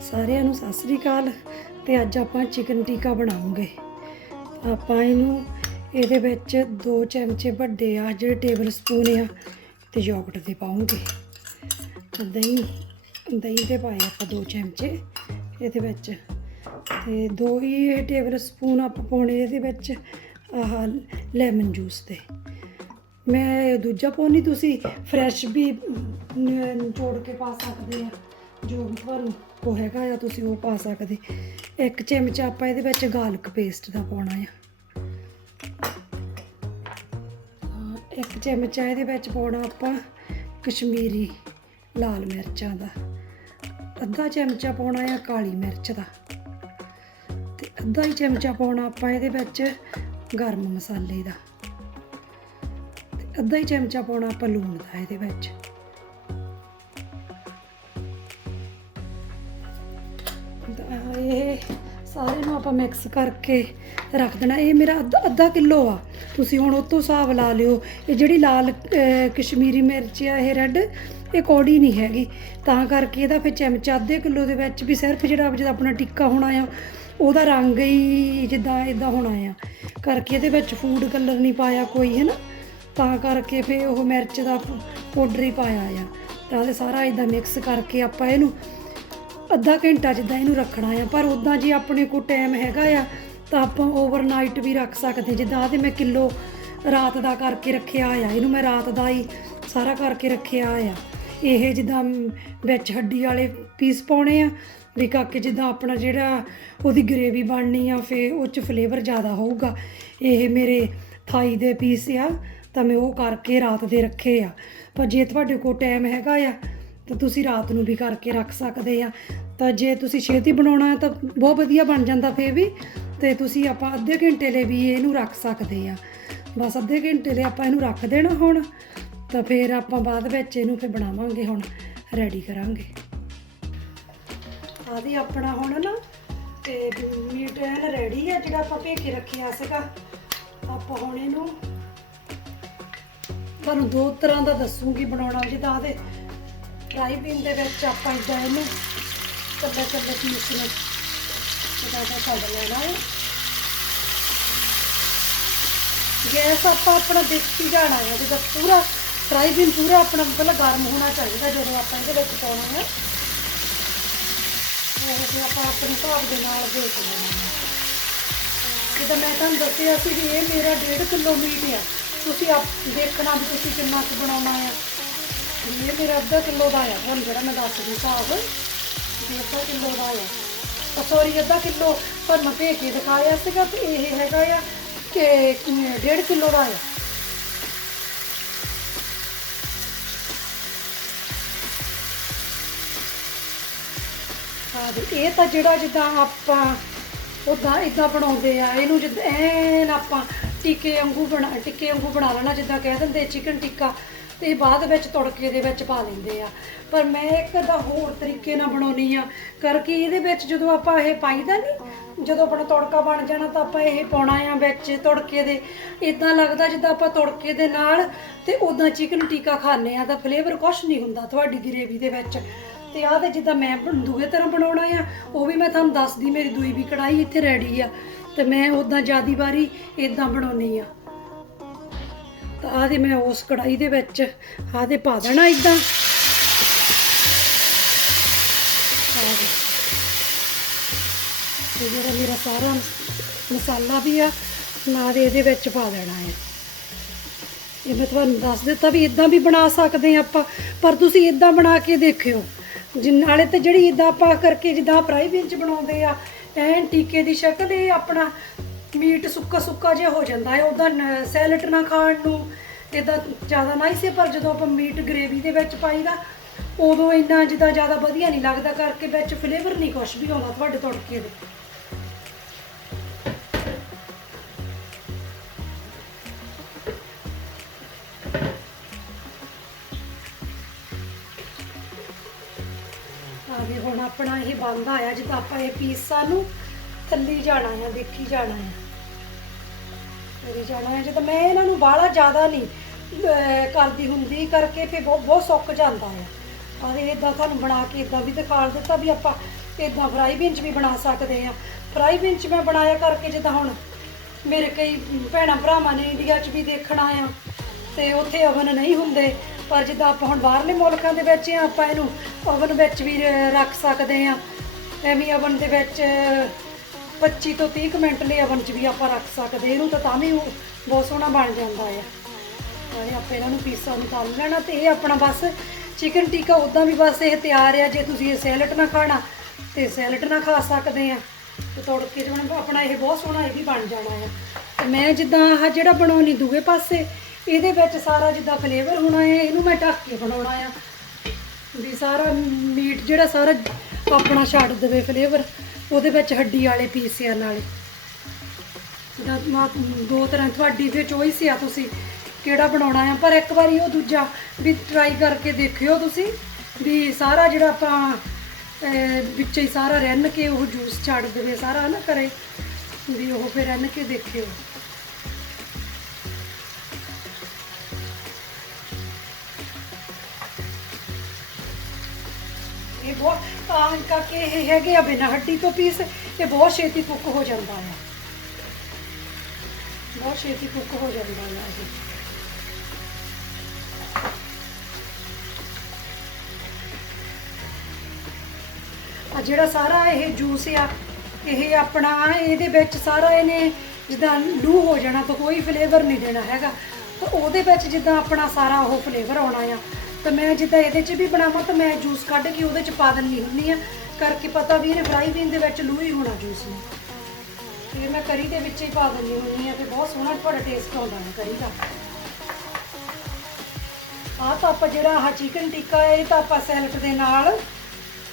ਸਾਰਿਆਂ ਨੂੰ ਸਤਿ ਸ੍ਰੀ ਅਕਾਲ। ਤੇ ਅੱਜ ਆਪਾਂ ਚਿਕਨ ਟਿੱਕਾ ਬਣਾਉਂਗੇ। ਆਪਾਂ ਇਹਨੂੰ ਇਹਦੇ ਵਿੱਚ 2 ਚਮਚੇ ਵੱਡੇ ਆ ਜਿਹੜੇ ਟੇਬਲ ਸਪੂਨ ਆ ਤੇ ਯੋਗਰਟ ਦੇ ਪਾਉਂਗੇ। ਦਹੀਂ ਦੇ ਪਾਏ ਆਪਾਂ 2 ਚਮਚੇ ਇਹਦੇ ਵਿੱਚ ਤੇ 2 ਹੀ ਟੇਬਲ ਸਪੂਨ ਆਪਾਂ ਪਾਉਣੇ ਇਹਦੇ ਵਿੱਚ ਆਹ ਲੈਮਨ ਜੂਸ ਦੇ। ਮੈਂ ਦੂਜਾ ਪਾਉਣੀ, ਤੁਸੀਂ ਫਰੈਸ਼ ਵੀ ਨਿਚੋੜ ਕੇ ਪਾ ਸਕਦੇ ਆ, ਜੋ ਵੀ ਤੁਹਾਨੂੰ ਉਹ ਹੈਗਾ ਆ ਤੁਸੀਂ ਉਹ ਪਾ ਸਕਦੇ। 1 ਚਮਚਾ ਆਪਾਂ ਇਹਦੇ ਵਿੱਚ ਗਾਰਲਿਕ ਪੇਸਟ ਦਾ ਪਾਉਣਾ ਆ। 1 ਚਮਚਾ ਇਹਦੇ ਵਿੱਚ ਪਾਉਣਾ ਆਪਾਂ ਕਸ਼ਮੀਰੀ ਲਾਲ ਮਿਰਚਾਂ ਦਾ। ਅੱਧਾ ਚਮਚਾ ਪਾਉਣਾ ਆ ਕਾਲੀ ਮਿਰਚ ਦਾ ਤੇ ਅੱਧਾ ਹੀ ਚਮਚਾ ਪਾਉਣਾ ਆਪਾਂ ਇਹਦੇ ਵਿੱਚ ਗਰਮ ਮਸਾਲੇ ਦਾ ਤੇ ਅੱਧਾ ਹੀ ਚਮਚਾ ਪਾਉਣਾ ਆਪਾਂ ਲੂਣ ਦਾ ਇਹਦੇ ਵਿੱਚ। ਇਹ ਸਾਰੇ ਨੂੰ ਆਪਾਂ ਮਿਕਸ ਕਰਕੇ ਰੱਖ ਦੇਣਾ। ਇਹ ਮੇਰਾ ਅੱਧਾ ਕਿਲੋ ਆ, ਤੁਸੀਂ ਹੁਣ ਉਹ ਤੋਂ ਹਿਸਾਬ ਲਾ ਲਿਓ। ਇਹ ਜਿਹੜੀ ਲਾਲ ਕਸ਼ਮੀਰੀ ਮਿਰਚ ਆ ਇਹ ਰੈੱਡ, ਇਹ ਕੌੜੀ ਨਹੀਂ ਹੈਗੀ, ਤਾਂ ਕਰਕੇ ਇਹਦਾ ਫਿਰ ਚਮਚਾ ਅੱਧੇ ਕਿਲੋ ਦੇ ਵਿੱਚ ਵੀ ਸਿਰਫ ਜਿਹੜਾ ਆਪਣਾ ਟਿੱਕਾ ਹੋਣਾ ਆ ਉਹਦਾ ਰੰਗ ਹੀ ਜਿੱਦਾਂ ਇੱਦਾਂ ਹੋਣਾ ਆ ਕਰਕੇ। ਇਹਦੇ ਵਿੱਚ ਫੂਡ ਕਲਰ ਨਹੀਂ ਪਾਇਆ ਕੋਈ, ਹੈ ਨਾ, ਤਾਂ ਕਰਕੇ ਫਿਰ ਉਹ ਮਿਰਚ ਦਾ ਪਾਊਡਰ ਹੀ ਪਾਇਆ ਆ। ਤਾਂ ਇਹ ਸਾਰਾ ਇੱਦਾਂ ਮਿਕਸ ਕਰਕੇ ਆਪਾਂ ਇਹਨੂੰ ਅੱਧਾ ਘੰਟਾ ਜਿੱਦਾਂ ਇਹਨੂੰ ਰੱਖਣਾ ਆ। ਪਰ ਉੱਦਾਂ ਜੇ ਆਪਣੇ ਕੋਲ ਟਾਈਮ ਹੈਗਾ ਆ ਤਾਂ ਆਪਾਂ ਓਵਰਨਾਈਟ ਵੀ ਰੱਖ ਸਕਦੇ। ਜਿੱਦਾਂ ਆਹ ਮੈਂ ਕਿਲੋ ਰਾਤ ਦਾ ਕਰਕੇ ਰੱਖਿਆ ਆ, ਇਹਨੂੰ ਮੈਂ ਰਾਤ ਦਾ ਹੀ ਸਾਰਾ ਕਰਕੇ ਰੱਖਿਆ ਆ। ਇਹ ਜਿੱਦਾਂ ਵਿੱਚ ਹੱਡੀ ਵਾਲੇ ਪੀਸ ਪਾਉਣੇ ਆ ਵੀ ਕਰਕੇ ਜਿੱਦਾਂ ਆਪਣਾ ਜਿਹੜਾ ਉਹਦੀ ਗਰੇਵੀ ਬਣਨੀ ਆ ਫਿਰ ਉਹ 'ਚ ਫਲੇਵਰ ਜ਼ਿਆਦਾ ਹੋਊਗਾ। ਇਹ ਮੇਰੇ ਥਾਈ ਦੇ ਪੀਸ ਆ ਤਾਂ ਮੈਂ ਉਹ ਕਰਕੇ ਰਾਤ ਦੇ ਰੱਖੇ ਆ। ਪਰ ਜੇ ਤੁਹਾਡੇ ਕੋਲ ਟਾਈਮ ਹੈਗਾ ਆ ਤਾਂ ਤੁਸੀਂ ਰਾਤ ਨੂੰ ਵੀ ਕਰਕੇ ਰੱਖ ਸਕਦੇ ਆ। ਤਾਂ ਜੇ ਤੁਸੀਂ ਛੇਤੀ ਬਣਾਉਣਾ ਤਾਂ ਬਹੁਤ ਵਧੀਆ ਬਣ ਜਾਂਦਾ ਫਿਰ ਵੀ, ਅਤੇ ਤੁਸੀਂ ਆਪਾਂ ਅੱਧੇ ਘੰਟੇ ਲਈ ਵੀ ਇਹਨੂੰ ਰੱਖ ਸਕਦੇ ਆ। ਬਸ ਅੱਧੇ ਘੰਟੇ ਲਈ ਆਪਾਂ ਇਹਨੂੰ ਰੱਖ ਦੇਣਾ ਹੁਣ, ਤਾਂ ਫਿਰ ਆਪਾਂ ਬਾਅਦ ਵਿੱਚ ਇਹਨੂੰ ਫਿਰ ਬਣਾਵਾਂਗੇ। ਹੁਣ ਰੈਡੀ ਕਰਾਂਗੇ ਆਦੀ ਆਪਣਾ ਹੁਣ ਨਾ ਤੇ ਮੀਟ ਐਨ ਰੈਡੀ ਆ ਜਿਹੜਾ ਆਪਾਂ ਭੇ ਕੇ ਰੱਖਿਆ ਸੀਗਾ। ਆਪਾਂ ਹੁਣ ਇਹਨੂੰ ਤੁਹਾਨੂੰ 2 ਤਰ੍ਹਾਂ ਦਾ ਦੱਸੂਗੀ ਬਣਾਉਣਾ। ਜਿੱਦਾਂ ਆਦੇ ਫਰਾਈ ਪੈਨ ਦੇ ਵਿੱਚ ਆਪਾਂ ਇੱਦਾਂ ਇਹਨੂੰ ਕੱਲੇ ਪੀਸ ਨੂੰ ਜਿਆਦਾ ਕੱਢ ਲੈਣਾ ਹੈ। ਗੈਸ ਆਪਾਂ ਆਪਣਾ ਦੇਖੀ ਜਾਣਾ ਹੈ, ਜਿੱਦਾਂ ਪੂਰਾ ਫਰਾਈ ਪੈਨ ਪੂਰਾ ਆਪਣਾ ਪਹਿਲਾਂ ਗਰਮ ਹੋਣਾ ਚਾਹੀਦਾ ਜਦੋਂ ਆਪਾਂ ਇਹਦੇ ਵਿੱਚ ਪਾਉਣਾ ਹੈ। ਉਹ ਆਪਾਂ ਆਪਣੇ ਹਿਸਾਬ ਦੇ ਨਾਲ ਦੇਖ ਲੈਣਾ। ਜਿੱਦਾਂ ਮੈਂ ਤੁਹਾਨੂੰ ਦੱਸਿਆ ਸੀ ਵੀ ਇਹ ਮੇਰਾ 1.5 ਕਿਲੋ ਮੀਟ ਆ। ਤੁਸੀਂ ਦੇਖਣਾ ਵੀ ਤੁਸੀਂ ਕਿੰਨਾ ਕੁ ਬਣਾਉਣਾ ਆ। ਇਹ ਮੇਰਾ ਅੱਧਾ ਕਿਲੋ ਦਾ ਆ, ਹੁਣ ਜਿਹੜਾ ਮੈਂ ਦੱਸਦੀ ਹਿਸਾਬ ਵੀ ਅੱਧਾ ਕਿਲੋ ਦਾ ਆ। ਸੌਰੀ ਅੱਧਾ ਕਿਲੋ ਪਰ ਮੈਂ ਭੇ ਕੇ ਦਿਖਾਇਆ ਸੀਗਾ ਤੇ ਇਹ ਹੈਗਾ ਆ ਕਿ 1.5 ਕਿਲੋ ਦਾ ਆ। ਇਹ ਤਾਂ ਜਿਹੜਾ ਜਿੱਦਾਂ ਆਪਾਂ ਉੱਦਾਂ ਇੱਦਾਂ ਬਣਾਉਂਦੇ ਆ ਇਹਨੂੰ, ਜਿੱਦਾਂ ਐਨ ਆਪਾਂ ਟਿੱਕੇ ਵਾਂਗੂ ਬਣਾ ਲੈਣਾ, ਜਿੱਦਾਂ ਕਹਿ ਦਿੰਦੇ ਚਿਕਨ ਟਿੱਕਾ, ਅਤੇ ਬਾਅਦ ਵਿੱਚ ਤੜਕੇ ਦੇ ਵਿੱਚ ਪਾ ਲੈਂਦੇ ਆ। ਪਰ ਮੈਂ ਇੱਕ ਦਾ ਹੋਰ ਤਰੀਕੇ ਨਾਲ ਬਣਾਉਣੀ ਆ ਕਰਕੇ ਇਹਦੇ ਵਿੱਚ ਜਦੋਂ ਆਪਾਂ ਇਹ ਪਾਈਦਾ ਨਹੀਂ, ਜਦੋਂ ਆਪਣਾ ਤੜਕਾ ਬਣ ਜਾਣਾ ਤਾਂ ਆਪਾਂ ਇਹ ਪਾਉਣਾ ਆ ਵਿੱਚ ਤੜਕੇ ਦੇ। ਇੱਦਾਂ ਲੱਗਦਾ ਜਿੱਦਾਂ ਆਪਾਂ ਤੜਕੇ ਦੇ ਨਾਲ ਅਤੇ ਉੱਦਾਂ ਚਿਕਨ ਟਿੱਕਾ ਖਾਂਦੇ ਆ, ਤਾਂ ਫਲੇਵਰ ਕੁਛ ਨਹੀਂ ਹੁੰਦਾ ਤੁਹਾਡੀ ਗਰੇਵੀ ਦੇ ਵਿੱਚ। ਅਤੇ ਆਹ ਤਾਂ ਜਿੱਦਾਂ ਮੈਂ ਦੂਏ ਤਰ੍ਹਾਂ ਬਣਾਉਣਾ ਆ ਉਹ ਵੀ ਮੈਂ ਤੁਹਾਨੂੰ ਦੱਸਦੀ। ਮੇਰੀ ਦੂਈ ਵੀ ਕੜਾਹੀ ਇੱਥੇ ਰੈਡੀ ਆ ਅਤੇ ਮੈਂ ਉੱਦਾਂ ਜ਼ਿਆਦਾ ਵਾਰੀ ਇੱਦਾਂ ਬਣਾਉਂਦੀ ਆ। ਤਾਂ ਆਹ ਦੇ ਮੈਂ ਉਸ ਕੜਾਹੀ ਦੇ ਵਿੱਚ ਆਹ ਦੇ ਪਾ ਦੇਣਾ ਇੱਦਾਂ। ਤੇ ਜਿਹੜਾ ਮੇਰਾ ਸਾਰਾ ਮਸਾਲਾ ਵੀ ਆ ਨਾਲ ਇਹਦੇ ਵਿੱਚ ਪਾ ਦੇਣਾ ਹੈ। ਇਹ ਮੈਂ ਤੁਹਾਨੂੰ ਦੱਸ ਦਿੱਤਾ ਵੀ ਇੱਦਾਂ ਵੀ ਬਣਾ ਸਕਦੇ ਹਾਂ ਆਪਾਂ, ਪਰ ਤੁਸੀਂ ਇੱਦਾਂ ਬਣਾ ਕੇ ਦੇਖਿਓ। ਨਾਲੇ ਤਾਂ ਜਿਹੜੀ ਇੱਦਾਂ ਆਪਾਂ ਕਰਕੇ ਜਿੱਦਾਂ ਫਰਾਈ ਪੈਨ 'ਚ ਬਣਾਉਂਦੇ ਆ ਐਨ ਟੀਕੇ ਦੀ ਸ਼ਕਲ, ਇਹ ਆਪਣਾ ਮੀਟ ਸੁੱਕਾ ਜਿਹਾ ਹੋ ਜਾਂਦਾ ਹੈ। ਉੱਦਾਂ ਸੈਲਡ ਨਾਲ ਖਾਣ ਨੂੰ ਇੱਦਾਂ ਜ਼ਿਆਦਾ ਨਹੀਂ ਸੀ, ਪਰ ਜਦੋਂ ਆਪਾਂ ਮੀਟ ਗਰੇਵੀ ਦੇ ਵਿੱਚ ਪਾਈਦਾ ਉਦੋਂ ਇੰਨਾ ਜਿੱਦਾਂ ਜ਼ਿਆਦਾ ਵਧੀਆ ਨਹੀਂ ਲੱਗਦਾ ਕਰਕੇ, ਵਿੱਚ ਫਲੇਵਰ ਨਹੀਂ ਕੁਛ ਵੀ ਆਉਂਦਾ ਤੁਹਾਡੇ ਤੜਕੇ ਦੇ। ਆਗੇ ਹੁਣ ਆਪਣਾ ਇਹ ਬਣਦਾ ਆ ਜਿੱਦਾਂ ਆਪਾਂ ਇਹ ਪੀਸਾਂ ਨੂੰ ਥੱਲੀ ਜਾਣਾ ਆ, ਦੇਖੀ ਜਾਣਾ ਆ, ਮੇਰੀ ਜਾਣਾ ਆ। ਜਿੱਦਾਂ ਮੈਂ ਇਹਨਾਂ ਨੂੰ ਬਾਹਲਾ ਜ਼ਿਆਦਾ ਨਹੀਂ ਕਰਦੀ ਹੁੰਦੀ ਕਰਕੇ ਫਿਰ ਬਹੁਤ ਸੁੱਕ ਜਾਂਦਾ ਆ। और इदा थानू बना के इदा भी दिखा दिता भी आप इदा फ्राई पैन च भी बना सकते हैं। फ्राई पैन च मैं बनाया करके जिदा हुण मेरे कई भैन भरावां ने इंडिया च भी देखना आ तो उत्थे ओवन नहीं होंगे, पर जिदा आप हुण बाहरले मुल्कां दे विच आप इहनूं ओवन विच भी रख सकते हैं। एवें ओवन दे विच 25 ਤੋਂ 30 मिनट लिए ओवन च भी आप रख सकते, इनू तो भी बहुत सोहना बन जाता है। और आप इन्हों पीसा निकाल लेना तो ये अपना बस चिकन टिक्का उदा भी बस ये तैयार है। जे तुसीं सैलड ना खाना तो सैलड ना खा सकते हैं, तो तड़के च अपना ये बहुत सोहना ये भी बन जाना है। तो मैं जिदा आह जिहड़ा बनाउनी दूए पासे ये सारा जिदा फ्लेवर होना है, इनू मैं ढक के बनाउणा आ भी सारा मीट जिहड़ा सारा अपना छड्ड देवे फ्लेवर, ਉਹਦੇ ਵਿੱਚ हड्डी वाले पीस आ नाले दो तरह थोड़ी फिर चॉइस आ तुसी ਕਿਹੜਾ ਬਣਾਉਣਾ ਆ। पर एक बारी वो दूजा भी ट्राई करके देखियो तुसी भी सारा जिहड़ा आपां विच ही सारा रिन के वो जूस छड्ड देवे सारा ना करे भी वो फिर रिन के देखियो। ये बहुत करके है बिना हड्डी तो पीस ये बहुत छेती कुक हो जाता है, बहुत छेती कुक हो जाता है। आ जिहड़ा सारा ये जूस आ ये अपना ये सारा इन्हें जिदा लू हो जाना तो कोई फ्लेवर नहीं देना हैगा, तो वो जिदा अपना सारा वो फ्लेवर आना आ। तो मैं जिदा ये भी बनावा तो मैं जूस कढ़ के वो पा दिनी हुन्नी करके पता भी इन्हें फ्राई पैन के लू ही होना जूस में, फिर मैं करी के ही पा दिनी हुन्नी तो बहुत सोहना थोड़ा टेस्ट आता है करी का। आ तो आप जो चिकन टिक्का है तो आप सैलड के नाल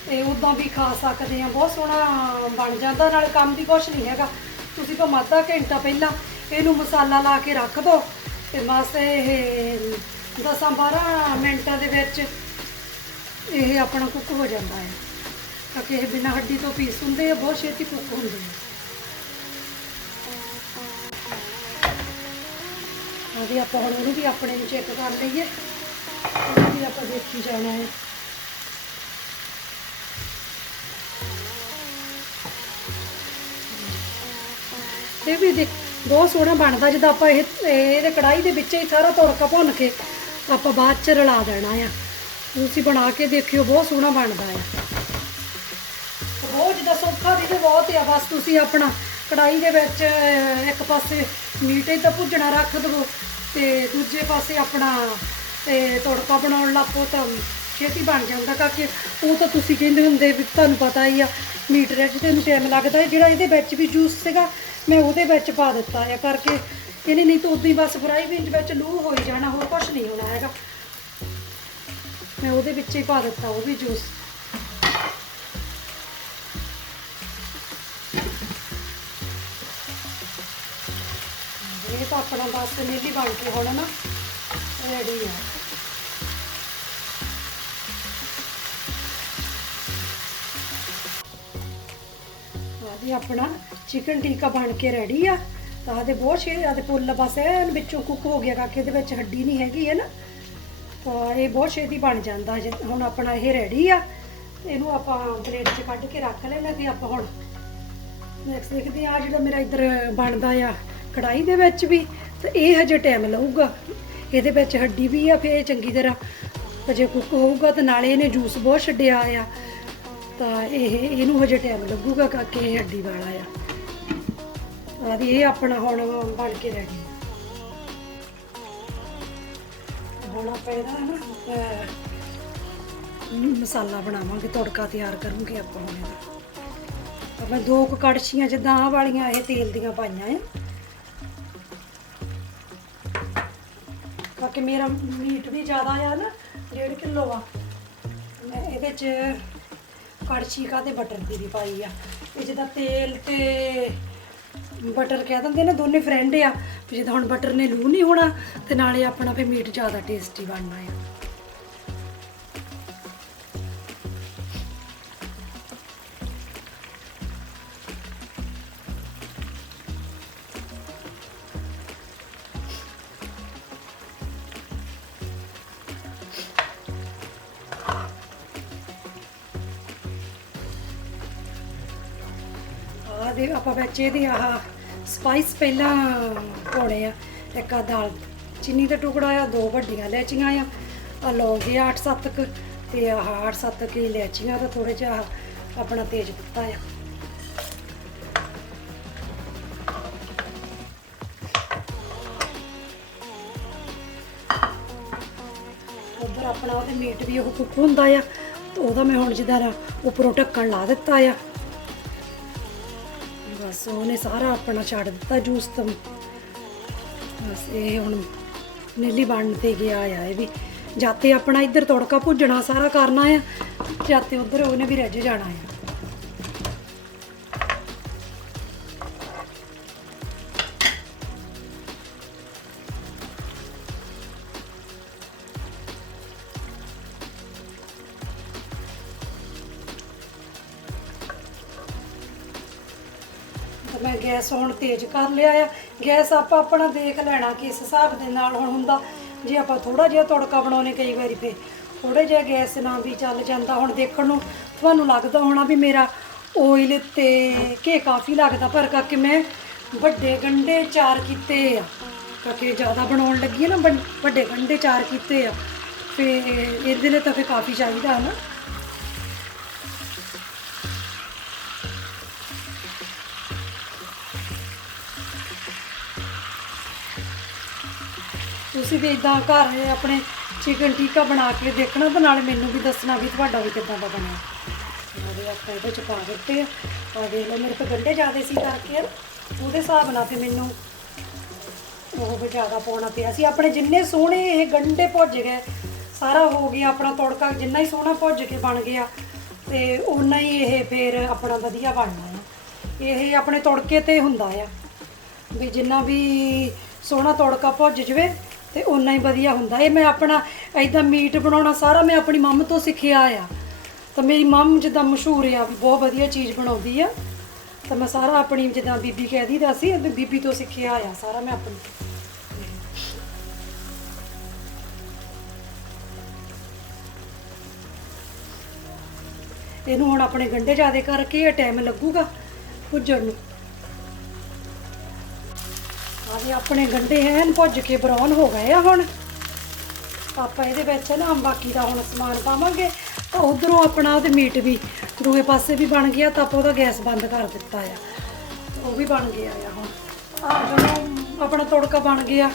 ते उदा भी खा सकते हैं, बहुत सोहना बन जाता, नाल काम भी कुछ नहीं है। तुसीं भावें आधा घंटा पहला इनू मसाला ला के रख दो तो बस ये 10-12 मिनटां दे विच ये अपना कुक हो जाता है, क्योंकि ये बिना हड्डी तो पीस होंगे बहुत छेती कुक होंगे। अभी आप हम भी अपने चेक कर लीए, भी आप देखी जाना है। ये भी देख बहुत सोहना बनता जिदा आप ये कढ़ाई के ही सारा तड़का भुन के आप बाद च रला देना आ, तुसीं बना के देखियो बहुत सोहना बनता है। बहुत जिदा सौखा भी तो बहुत है, बस तुसीं अपना कढ़ाई के एक पासे मीट तो भुजना रख दो तो दूजे पासे अपना तड़का बनाउण लग पो तो छेती बन जाता, क्योंकि वो तो तुसीं कहंदे हुंदे भी तुहानूं पता ही आ मीट रिझदे नूं टाइम लगता है। जिहड़ा इहदे विच भी जूस सीगा मैं वो पा दिता है करके इन्हें, नहीं तो उदा ही बस फ्राई पैन लू हो ही जाना, होर कुछ नहीं होना है। मैं वो ही पा दिता वो भी जूस। ये तो अपना बस नीली बन के होना ना रेडी है। जी अपना चिकन टिक्का बन के रेडी आ, तो आदे बहुत छे आदे फुल बस एन बिचों कुक हो गया, क्योंकि ये हड्डी नहीं हैगी है ना, तो ये बहुत छेती बन जाता है। हुण अपना ये रेडी आ, इनू आप प्लेट च कढ़ के रख लेना। तो आप हुण नैक्सट देखते हैं जो मेरा इधर बनता आ कढ़ाई दे विच भी, तो ये हजे टाइम लगूगा, ये हड्डी भी आ, फिर चंगी तरह हजे कुक होगा, तो नाले इन्हें जूस बहुत छड्डिया आ, तो इनू हजे टाइम लगूगा क्योंकि ये हड्डी वाला आ। ये अपना हुण बन के रेडी। हुण आप इहदा ना मसाला बनावांगे, तड़का तैयार करूँगी आप हुण इहदा। तो मैं 2 कड़छियाँ जिद्दां आह वालियां ये तेल दियां पाईयां आ, क्योंकि मेरा मीट भी ज़्यादा आ ना 1.5 किलो आ, मैं इहदे च कड़छी का ते बटर की भी पाई आ। ये जिदा तेल ते बटर कह देंगे ना दोनों फ्रेंड आ, जिदा हुण बटर ने लू नहीं होना तो नाले अपना फिर मीट ज़्यादा टेस्टी बनना है। ਦੇ ਆਪਾਂ ਵਿੱਚ ਇਹਦੇ ਆਹ ਸਪਾਈਸ ਪਹਿਲਾਂ ਪਾਉਣੇ ਆ। ਇੱਕ ਆ ਦਾਲ ਚੀਨੀ ਦਾ ਟੁਕੜਾ ਆ, 2 ਵੱਡੀਆਂ ਇਲਾਇਚੀਆਂ ਆ ਲੌਂਗ ਆ 8-7 ਕੁ, ਤੇ ਆਹ 8-7 ਕੁ ਇਲਾਇਚੀਆਂ ਦਾ ਥੋੜ੍ਹਾ ਜਿਹਾ ਆਪਣਾ ਤੇਜ ਪੱਤਾ ਆ। ਉੱਧਰ ਆਪਣਾ ਉਹਦੇ ਮੀਟ ਵੀ ਉਹ ਕੁੱਕ ਹੁੰਦਾ ਆ, ਤੇ ਉਹਦਾ ਮੈਂ ਹੁਣ ਜਿੱਦਾਂ ਉੱਪਰੋਂ ਢੱਕਣ ਲਾ ਦਿੱਤਾ ਆ। ਬਸ ਉਹਨੇ ਸਾਰਾ ਆਪਣਾ ਛੱਡ ਦਿੱਤਾ ਜੂਸ ਤੋਂ। ਬਸ ਇਹ ਹੁਣ ਨੀਲੀ ਬਣ ਤੇ ਗਿਆ ਆ। ਇਹ ਵੀ ਜਾਤੇ ਆਪਣਾ ਇੱਧਰ ਤੜਕਾ ਭੁੱਜਣਾ ਸਾਰਾ ਕਰਨਾ ਆ, ਜਾਤੇ ਉੱਧਰ ਉਹਨੇ ਵੀ ਰਿੱਝ ਜਾਣਾ ਆ। ਤਾਂ ਮੈਂ ਗੈਸ ਹੁਣ ਤੇਜ਼ ਕਰ ਲਿਆ ਆ। ਗੈਸ ਆਪਾਂ ਆਪਣਾ ਦੇਖ ਲੈਣਾ ਕਿ ਇਸ ਹਿਸਾਬ ਦੇ ਨਾਲ ਹੁਣ ਹੁੰਦਾ। ਜੇ ਆਪਾਂ ਥੋੜਾ ਜਿਹਾ ਤੜਕਾ ਬਣਾਉਣੇ ਕਈ ਵਾਰੀ ਫੇ ਥੋੜੇ ਜਿਹਾ ਗੈਸ ਨਾਲ ਵੀ ਚੱਲ ਜਾਂਦਾ। ਹੁਣ ਦੇਖਣ ਨੂੰ ਤੁਹਾਨੂੰ ਲੱਗਦਾ ਹੋਣਾ ਵੀ ਮੇਰਾ ਓਇਲ ਤੇ ਘੇ ਕਾਫੀ ਲੱਗਦਾ, ਪਰ ਕਰਕੇ ਮੈਂ ਵੱਡੇ ਗੰਢੇ 4 ਕੀਤੇ ਆ, ਕਿਉਂਕਿ ਜ਼ਿਆਦਾ ਬਣਾਉਣ ਲੱਗੀ ਹੈ ਨਾ, ਵੱਡੇ ਗੰਢੇ 4 ਕੀਤੇ ਆ, ਫੇ ਇਹਦੇ ਲਈ ਤਾਂ ਫੇ ਕਾਫੀ ਚਾਹੀਦਾ ਹੈ ਨਾ। ਤੁਸੀਂ ਵੀ ਇਦਾਂ ਘਰ ਆਪਣੇ ਚਿਕਨ ਟਿੱਕਾ ਬਣਾ ਕੇ ਦੇਖਣਾ, ਤੇ ਨਾਲੇ ਮੈਨੂੰ ਵੀ ਦੱਸਣਾ ਵੀ ਤੁਹਾਡਾ ਵੀ ਕਿੱਦਾਂ ਦਾ ਬਣਿਆ। ਉਹਦੇ ਆਪਾਂ ਇਹਦੇ 'ਚ ਪਾ ਦਿੱਤੇ ਆ। ਦੇਖ ਲਓ ਮੇਰੇ ਤੋਂ ਗੰਢੇ ਜ਼ਿਆਦਾ ਸੀ ਕਰਕੇ ਉਹਦੇ ਹਿਸਾਬ ਨਾਲ ਫਿਰ ਮੈਨੂੰ ਉਹ ਵੀ ਜ਼ਿਆਦਾ ਪਾਉਣਾ ਪਿਆ ਸੀ। ਆਪਣੇ ਜਿੰਨੇ ਸੋਹਣੇ ਇਹ ਗੰਢੇ ਭੁੱਜ ਗਏ, ਸਾਰਾ ਹੋ ਗਿਆ ਆਪਣਾ ਤੜਕਾ ਜਿੰਨਾ ਹੀ ਸੋਹਣਾ ਭੁੱਜ ਕੇ ਬਣ ਗਿਆ, ਤੇ ਓਨਾ ਹੀ ਇਹ ਫਿਰ ਆਪਣਾ ਵਧੀਆ ਬਣਨਾ ਆ। ਇਹ ਆਪਣੇ ਤੜਕੇ 'ਤੇ ਹੁੰਦਾ ਆ ਵੀ ਜਿੰਨਾ ਵੀ ਸੋਹਣਾ ਤੜਕਾ ਭੁੱਜ ਜਵੇ ਤੇ ਓਨਾ ਹੀ ਵਧੀਆ ਹੁੰਦਾ। ਇਹ ਮੈਂ ਆਪਣਾ ਇੱਦਾਂ ਮੀਟ ਬਣਾਉਣਾ ਸਾਰਾ ਮੈਂ ਆਪਣੀ ਮੰਮ ਤੋਂ ਸਿੱਖਿਆ ਆ। ਤਾਂ ਮੇਰੀ ਮੰਮ ਜਿੱਦਾਂ ਮਸ਼ਹੂਰ ਆ ਵੀ ਬਹੁਤ ਵਧੀਆ ਚੀਜ਼ ਬਣਾਉਂਦੀ ਆ, ਤਾਂ ਮੈਂ ਸਾਰਾ ਆਪਣੀ ਜਿੱਦਾਂ ਬੀਬੀ ਕਹਿਦੀ ਦਾ ਸੀ ਬੀਬੀ ਤੋਂ ਸਿੱਖਿਆ ਆ ਸਾਰਾ ਮੈਂ ਆਪਣੀ। ਇਹਨੂੰ ਹੁਣ ਆਪਣੇ ਗੰਢੇ ਜ਼ਿਆਦਾ ਕਰਕੇ ਟਾਈਮ ਲੱਗੂਗਾ ਭੁੱਜਣ ਨੂੰ। ਆਹ ਆਪਣੇ ਗੰਢੇ ਐਨ ਭੁੱਜ ਕੇ ਬਰਾਊਨ ਹੋ ਗਏ ਆ। ਹੁਣ ਆਪਾਂ ਇਹਦੇ ਵਿੱਚ ਨਾ ਬਾਕੀ ਦਾ ਹੁਣ ਸਮਾਨ ਪਾਵਾਂਗੇ। ਤਾਂ ਉਧਰੋਂ ਆਪਣਾ ਉਹਦੇ ਮੀਟ ਵੀ ਦੂਏ ਪਾਸੇ ਵੀ ਬਣ ਗਿਆ, ਤਾਂ ਆਪਾਂ ਉਹਦਾ ਗੈਸ ਬੰਦ ਕਰ ਦਿੱਤਾ ਆ, ਉਹ ਵੀ ਬਣ ਗਿਆ ਆ। ਹੁਣ ਜਦੋਂ ਆਪਣਾ ਤੜਕਾ ਬਣ ਗਿਆ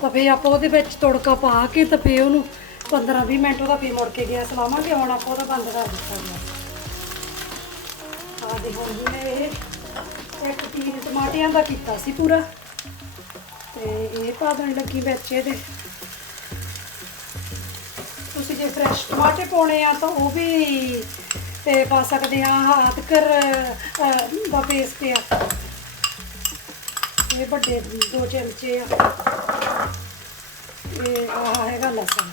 ਤਾਂ ਫਿਰ ਆਪਾਂ ਉਹਦੇ ਵਿੱਚ ਤੜਕਾ ਪਾ ਕੇ ਤਾਂ ਫਿਰ ਉਹਨੂੰ 15-20 ਮਿੰਟ ਉਹਦਾ ਫਿਰ ਮੁੜ ਕੇ ਗੈਸ ਲਾਵਾਂਗੇ। ਹੁਣ ਆਪਾਂ ਉਹਦਾ ਬੰਦ ਕਰ ਦਿੱਤਾ ਗਿਆ। ਆਹ ਦੇਖੋ ਮੈਂ ਇਹ 1 ਟੀਨ ਟਮਾਟਿਆਂ ਦਾ ਕੀਤਾ ਸੀ ਪੂਰਾ, ਤੇ ਇਹ ਪਾ ਦੇਣ ਲੱਗੀ ਵਿੱਚ ਇਹਦੇ। ਤੁਸੀਂ ਜੇ ਫਰੈਸ਼ ਟਮਾਟਰ ਪਾਉਣੇ ਆ ਤਾਂ ਉਹ ਵੀ ਤੇ ਪਾ ਸਕਦੇ ਆ। ਅਦਰਕ ਦਾ ਪੇਸਟ ਆ, ਇਹ ਵੱਡੇ 2 ਚਮਚੇ ਆ। ਇਹ ਆਹ ਹੈਗਾ ਲਸਣ,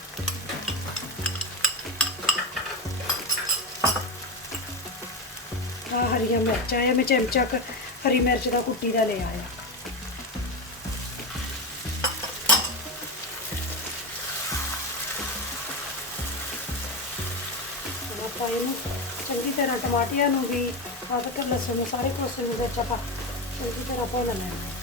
ਆਹ ਹਰੀਆਂ ਮਿਰਚਾਂ ਆ। ਮੈਂ ਚਮਚਾ ਹਰੀ ਮਿਰਚ ਦਾ ਕੁੱਟੀ ਦਾ ਲਿਆ ਆ। ਆਪਾਂ ਇਹਨੂੰ ਚੰਗੀ ਤਰ੍ਹਾਂ ਟਮਾਟਰਾਂ ਨੂੰ ਵੀ ਅਦਰਕ ਲਸਣ ਨੂੰ ਸਾਰੇ ਕੋਸੇ ਨੂੰ ਵਿੱਚ ਆਪਾਂ ਚੰਗੀ ਤਰ੍ਹਾਂ ਭੁੰਨ ਲੈਣਾ।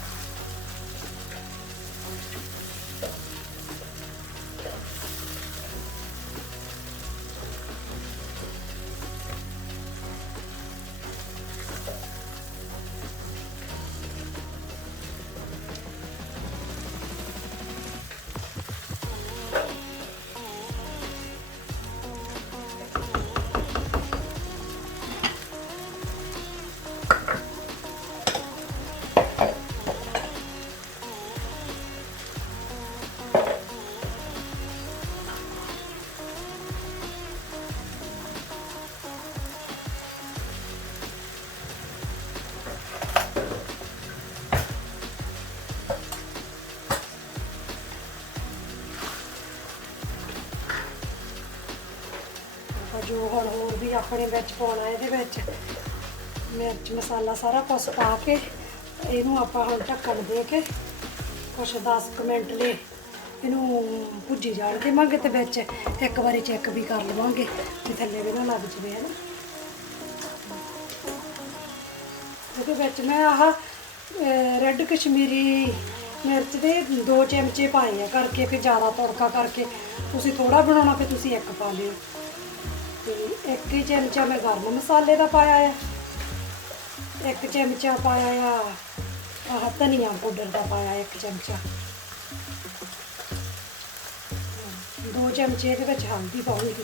ਜੋ ਹੁਣ ਹੋਰ ਵੀ ਆਪਣੇ ਵਿੱਚ ਪਾਉਣਾ, ਇਹਦੇ ਵਿੱਚ ਮਿਰਚ ਮਸਾਲਾ ਸਾਰਾ ਕੁਛ ਪਾ ਕੇ ਇਹਨੂੰ ਆਪਾਂ ਹੁਣ ਢੱਕਣ ਦੇ ਕੇ ਕੁਛ 10 ਕੁ ਮਿੰਟ ਲਈ ਇਹਨੂੰ ਭੁੱਜੀ ਜਾਣ ਦੇਵਾਂਗੇ, ਤੇ ਵਿੱਚ ਇੱਕ ਵਾਰੀ ਚੈੱਕ ਵੀ ਕਰ ਲਵਾਂਗੇ ਕਿ ਥੱਲੇ ਵੀ ਨਾ ਲੱਗ ਜਵੇ, ਹੈ ਨਾ। ਇਹਦੇ ਵਿੱਚ ਮੈਂ ਆਹ ਰੈੱਡ ਕਸ਼ਮੀਰੀ ਮਿਰਚ ਦੇ 2 ਚਮਚੇ ਪਾਏ ਆ ਕਰਕੇ, ਫਿਰ ਜ਼ਿਆਦਾ ਤੜਕਾ ਕਰਕੇ ਤੁਸੀਂ ਥੋੜਾ ਬਣਾਉਣਾ ਫਿਰ ਤੁਸੀਂ 1 ਪਾ ਲਿਓ। ਤੇ 1 ਹੀ ਚਮਚਾ ਮੈਂ ਗਰਮ ਮਸਾਲੇ ਦਾ ਪਾਇਆ ਆ, 1 ਚਮਚਾ ਪਾਇਆ ਆ ਆਹ ਧਨੀਆ ਪਾਊਡਰ ਦਾ ਪਾਇਆ 1 ਚਮਚਾ, 2 ਚਮਚੇ ਇਹਦੇ ਵਿੱਚ ਹਲਦੀ ਪਾਉਂਗੀ।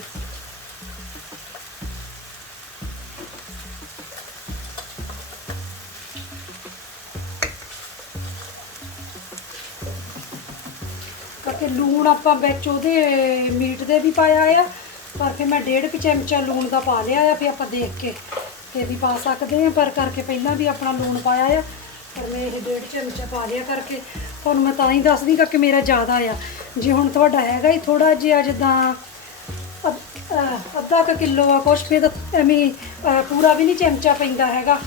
ਕਰਕੇ ਲੂਣ ਆਪਾਂ ਵਿੱਚ ਉਹਦੇ ਮੀਟ ਦੇ ਵੀ ਪਾਇਆ ਆ, ਪਰ ਫਿਰ ਮੈਂ 1.5 ਚਮਚਾ ਲੂਣ ਦਾ ਪਾ ਲਿਆ ਆ, ਫਿਰ ਆਪਾਂ ਦੇਖ ਕੇ ਤੇ ਵੀ ਪਾ ਸਕਦੇ ਆ, ਪਰ ਕਰਕੇ ਪਹਿਲਾਂ ਵੀ ਆਪਣਾ ਲੂਣ ਪਾਇਆ ਆ, ਪਰ ਮੈਂ ਇਹ 1.5 ਚਮਚਾ ਪਾ ਲਿਆ ਕਰਕੇ ਤੁਹਾਨੂੰ ਮੈਂ ਤਾਂ ਹੀ ਦੱਸਦੀ ਕਿ ਮੇਰਾ ਜ਼ਿਆਦਾ ਆ। ਜੇ ਹੁਣ ਤੁਹਾਡਾ ਹੈਗਾ ਹੀ ਥੋੜਾ ਜਿਹਾ ਜਿੱਦਾਂ ਅੱਧਾ ਕੁ ਕਿਲੋ ਆ ਕੁਛ, ਫਿਰ ਤਾਂ ਐਵੇਂ ਪੂਰਾ ਵੀ ਨਹੀਂ ਚਮਚਾ ਪੈਂਦਾ ਹੈਗਾ,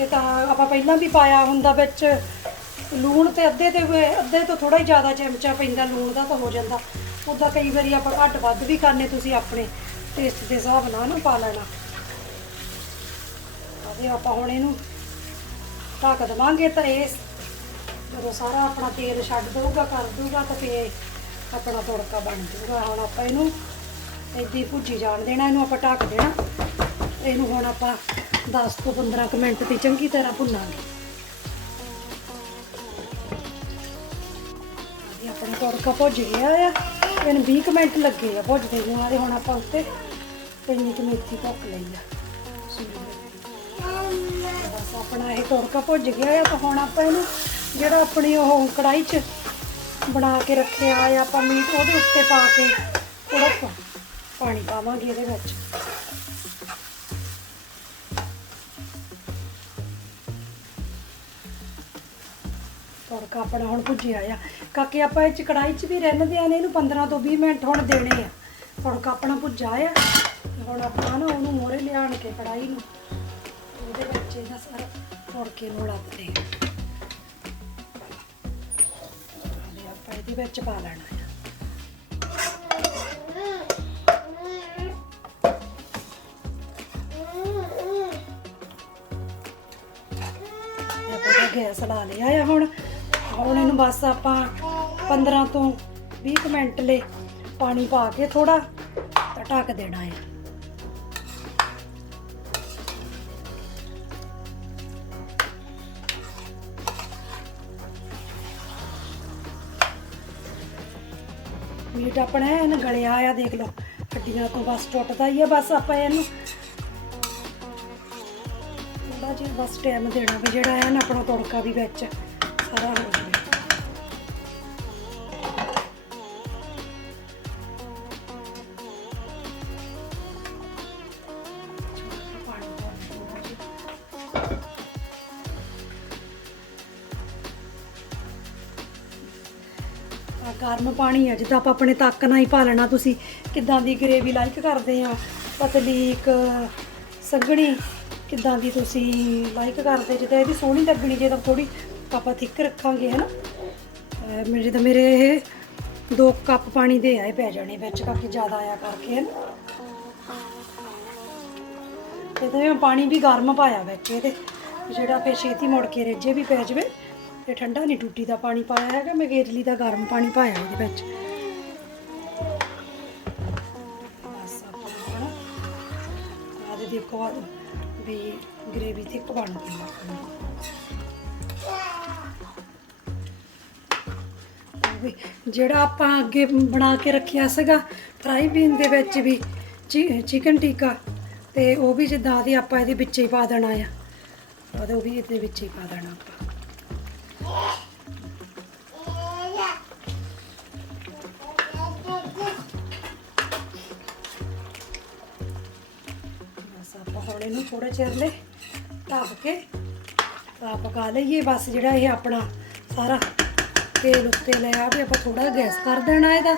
ਇਹ ਤਾਂ ਆਪਾਂ ਪਹਿਲਾਂ ਵੀ ਪਾਇਆ ਹੁੰਦਾ ਵਿੱਚ ਲੂਣ, ਤੇ ਅੱਧੇ ਤੋਂ ਥੋੜਾ ਹੀ ਜ਼ਿਆਦਾ ਚਮਚਾ ਪੈਂਦਾ ਲੂਣ ਦਾ ਤਾਂ ਹੋ ਜਾਂਦਾ। ਉੱਦਾਂ ਕਈ ਵਾਰੀ ਆਪਾਂ ਘੱਟ ਵੱਧ ਵੀ ਕਰਨੇ, ਤੁਸੀਂ ਆਪਣੇ ਟੇਸਟ ਦੇ ਹਿਸਾਬ ਨਾਲ ਨਾ ਪਾ ਲੈਣਾ। ਅਤੇ ਆਪਾਂ ਹੁਣ ਇਹਨੂੰ ਢੱਕ ਦੇਵਾਂਗੇ, ਤਾਂ ਇਹ ਜਦੋਂ ਸਾਰਾ ਆਪਣਾ ਤੇਲ ਛੱਡ ਦਊਗਾ ਕਰ ਦਊਗਾ ਤਾਂ ਫਿਰ ਆਪਣਾ ਤੜਕਾ ਬਣ ਜਾਊਗਾ। ਹੁਣ ਆਪਾਂ ਇਹਨੂੰ ਇੱਦਾਂ ਹੀ ਭੁੱਜੀ ਜਾਣ ਦੇਣਾ, ਇਹਨੂੰ ਆਪਾਂ ਢੱਕ ਦੇਣਾ। ਇਹਨੂੰ ਹੁਣ ਆਪਾਂ 10 ਤੋਂ 15 ਕੁ ਮਿੰਟ ਦੀ ਚੰਗੀ ਤਰ੍ਹਾਂ ਭੁੰਨਾਂਗੇ। ਆਪਣਾ ਤੜਕਾ ਭੁੱਜ ਗਿਆ ਆ, ਇਹਨੂੰ 20 ਕੁ ਮਿੰਟ ਲੱਗੇ ਆ ਭੁੱਜਦੇ ਨੂੰ। ਆਲੇ ਹੁਣ ਆਪਾਂ ਉੱਤੇ ਇੰਨੀ ਕੁ ਮੇਥੀ ਭੁੱਕ ਲਈ ਆ। ਬਸ ਆਪਣਾ ਇਹ ਤੜਕਾ ਭੁੱਜ ਗਿਆ ਆ, ਤਾਂ ਹੁਣ ਆਪਾਂ ਇਹਨੂੰ ਜਿਹੜਾ ਆਪਣੀ ਉਹ ਕੜਾਹੀ 'ਚ ਬਣਾ ਕੇ ਰੱਖਿਆ ਆ ਆਪਾਂ ਮੀਟ, ਉਹਦੇ ਉੱਤੇ ਪਾ ਕੇ ਥੋੜਾ ਪਾਣੀ ਪਾਵਾਂਗੇ ਇਹਦੇ ਵਿੱਚ। ਤੜਕਾ ਆਪਣਾ ਹੁਣ ਭੁੱਜਿਆ ਆ, ਕਾਕੇ ਆਪਾਂ ਇਹ 'ਚ ਕੜਾਹੀ 'ਚ ਵੀ ਰਹਿੰਦੇ ਆ ਨੇ, ਇਹਨੂੰ 15 ਤੋਂ 20 ਮਿੰਟ ਹੁਣ ਦੇਣੇ ਆ। ਤੜਕਾ ਆਪਣਾ ਭੁੱਜਾ ਆ, ਹੁਣ ਆਪਾਂ ਨਾ ਉਹਨੂੰ ਮੋਹਰੇ ਲਿਆਣ ਕੇ ਕੜਾਹੀ ਨੂੰ ਉਹਦੇ ਵਿੱਚ ਇਹਦਾ ਸਾਰਾ ਤੜਕੇ ਨੂੰ ਲੱਦਦੇ ਆ। ਆਪਾਂ ਇਹਦੇ ਵਿੱਚ ਪਾ ਲੈਣਾ ਆ। ਆਪਾਂ ਗੈਸ ਲਾ ਲਿਆ ਆ। ਹੁਣ ਇਹਨੂੰ ਬਸ ਆਪਾਂ 15 ਤੋਂ 20 ਮਿੰਟ ਲਈ ਪਾਣੀ ਪਾ ਕੇ ਥੋੜਾ ਤਾਂ ਢੱਕ ਦੇਣਾ ਹੈ। ਮੀਟ ਆਪਣਾ ਇਹਨ ਗਲਿਆ ਆ, ਦੇਖ ਲਓ ਹੱਡੀਆਂ ਤੋਂ ਬਸ ਟੁੱਟਦਾ ਹੀ ਆ। ਬਸ ਆਪਾਂ ਇਹਨੂੰ ਥੋੜਾ ਜਿਹਾ ਬਸ ਟਾਈਮ ਦੇਣਾ ਵੀ ਜਿਹੜਾ ਹੈ ਨਾ ਆਪਣਾ ਤੜਕਾ ਵੀ ਵਿੱਚ ਸਾਰਾ ਹੋ ਜਾਵੇ। ਗਰਮ ਪਾਣੀ ਆ, ਜਿੱਦਾਂ ਆਪਾਂ ਆਪਣੇ ਤੱਕ ਨਾਲ ਹੀ ਪਾ ਲੈਣਾ। ਤੁਸੀਂ ਕਿੱਦਾਂ ਦੀ ਗਰੇਵੀ ਲਾਈਕ ਕਰਦੇ ਆ, ਪਤਲੀ ਸੰਘਣੀ ਕਿੱਦਾਂ ਦੀ ਤੁਸੀਂ ਲਾਈਕ ਕਰਦੇ। ਜਿੱਦਾਂ ਇਹਦੀ ਸੋਹਣੀ ਲੱਗਣੀ, ਜੇ ਤਾਂ ਥੋੜੀ ਆਪਾਂ ਥਿੱਕ ਰੱਖਾਂਗੇ ਹੈ ਨਾ। ਮੇਰੇ ਇਹ 2 ਕੱਪ ਪਾਣੀ ਦੇ ਆਏ ਪੈ ਜਾਣੇ ਵਿੱਚ, ਕਾਫੀ ਜ਼ਿਆਦਾ ਆਇਆ ਕਰਕੇ ਹੈ ਨਾ। ਇਹਦੇ ਮੈਂ ਪਾਣੀ ਵੀ ਗਰਮ ਪਾਇਆ ਵਿੱਚ ਇਹਦੇ, ਜਿਹੜਾ ਫਿਰ ਛੇਤੀ ਮੁੜ ਕੇ ਰਿੱਝੇ ਵੀ ਪੈ ਜਾਵੇ। ਤੇ ਠੰਡਾ ਨਹੀਂ ਟੂਟੀ ਦਾ ਪਾਣੀ ਪਾਇਆ ਹੈਗਾ, ਮੈਂ ਕੇਤਲੀ ਦਾ ਗਰਮ ਪਾਣੀ ਪਾਇਆ ਇਹਦੇ ਵਿੱਚ। ਬਸ ਆਪਾਂ ਆਦੇ ਦੇਖੋ ਵੀ ਗਰੇਵੀ ਥਿੱਕ ਬਣ ਗਈ ਆਪਣੀ। ਜਿਹੜਾ ਆਪਾਂ ਅੱਗੇ ਬਣਾ ਕੇ ਰੱਖਿਆ ਸੀਗਾ ਫਰਾਈ ਪੈਨ ਦੇ ਵਿੱਚ ਵੀ ਚਿਕਨ ਟਿੱਕਾ, ਤੇ ਉਹ ਵੀ ਜਿੱਦਾਂ ਦੀ ਆਪਾਂ ਇਹਦੇ ਵਿੱਚ ਹੀ ਪਾ ਦੇਣਾ ਆ। ਉਹ ਵੀ ਇਹਦੇ ਵਿੱਚ ਹੀ ਪਾ ਦੇਣਾ ਆਪਾਂ। ਹੁਣ ਇਹਨੂੰ ਥੋੜੇ ਚਿਰ ਲਈ ਢੱਕ ਕੇ ਤਾਂ ਪਕਾ ਲਈਏ। ਬਸ ਜਿਹੜਾ ਇਹ ਆਪਣਾ ਸਾਰਾ ਤੇਲ ਉੱਤੇ ਲਿਆ ਵੀ ਆਪਾਂ ਥੋੜਾ ਗੈਸ ਕਰ ਦੇਣਾ ਇਹਦਾ,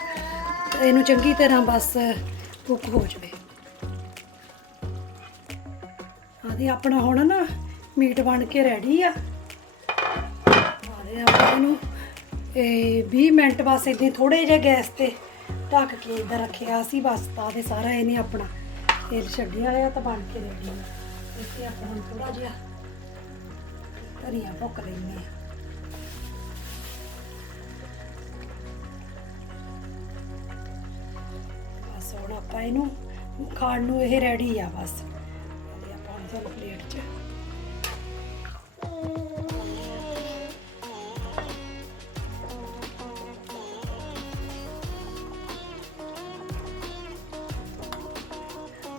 ਤੇ ਇਹਨੂੰ ਚੰਗੀ ਤਰ੍ਹਾਂ ਬਸ ਕੁੱਕ ਹੋ ਜਾਵੇ। ਆਦੇ ਆਪਣਾ ਹੁਣ ਨਾ ਮੀਟ ਬਣ ਕੇ ਰੈਡੀ ਆ। ਆਦੇ ਆਪਾਂ ਇਹਨੂੰ 20 ਮਿੰਟ ਬਸ ਇੱਦਾਂ ਥੋੜੇ ਜਿਹੇ ਗੈਸ ਤੇ ਢੱਕ ਕੇ ਇੱਦਾਂ ਰੱਖਿਆ ਸੀ। ਬਸ ਤਾਂ ਦੇ ਸਾਰਾ ਇਹਨੇ ਆਪਣਾ ਤੇਲ ਛੱਡਿਆ ਆ ਤਾਂ ਬਣ ਕੇ ਰੈਡੀ ਆ। ਇੱਥੇ ਆਪਾਂ ਹੁਣ ਥੋੜਾ ਜਿਹਾ ਧਨੀਆ ਭੁੱਕ ਲੈਂਦੇ ਹਾਂ। ਬਸ ਹੁਣ ਆਪਾਂ ਇਹਨੂੰ ਖਾਣ ਨੂੰ ਇਹ ਰੈਡੀ ਆ ਬਸ। ਤੇ ਆਪਾਂ ਹੁਣ ਤੁਹਾਨੂੰ ਪਲੇਟ 'ਚ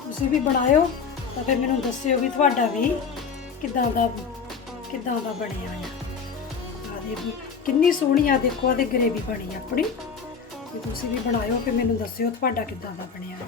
ਤੁਸੀਂ ਵੀ ਬਣਾਇਓ ਤਾਂ ਫਿਰ ਮੈਨੂੰ ਦੱਸਿਓ ਵੀ ਤੁਹਾਡਾ ਵੀ ਕਿੱਦਾਂ ਦਾ ਬਣਿਆ ਆ। ਆਹ ਕਿੰਨੀ ਸੋਹਣੀ ਆ, ਦੇਖੋ ਆਹ ਗਰੇਵੀ ਬਣੀ ਆਪਣੀ। ਤੇ ਤੁਸੀਂ ਵੀ ਬਣਾਇਓ ਫਿਰ ਮੈਨੂੰ ਦੱਸਿਓ ਤੁਹਾਡਾ ਕਿੱਦਾਂ ਦਾ ਬਣਿਆ ਆ।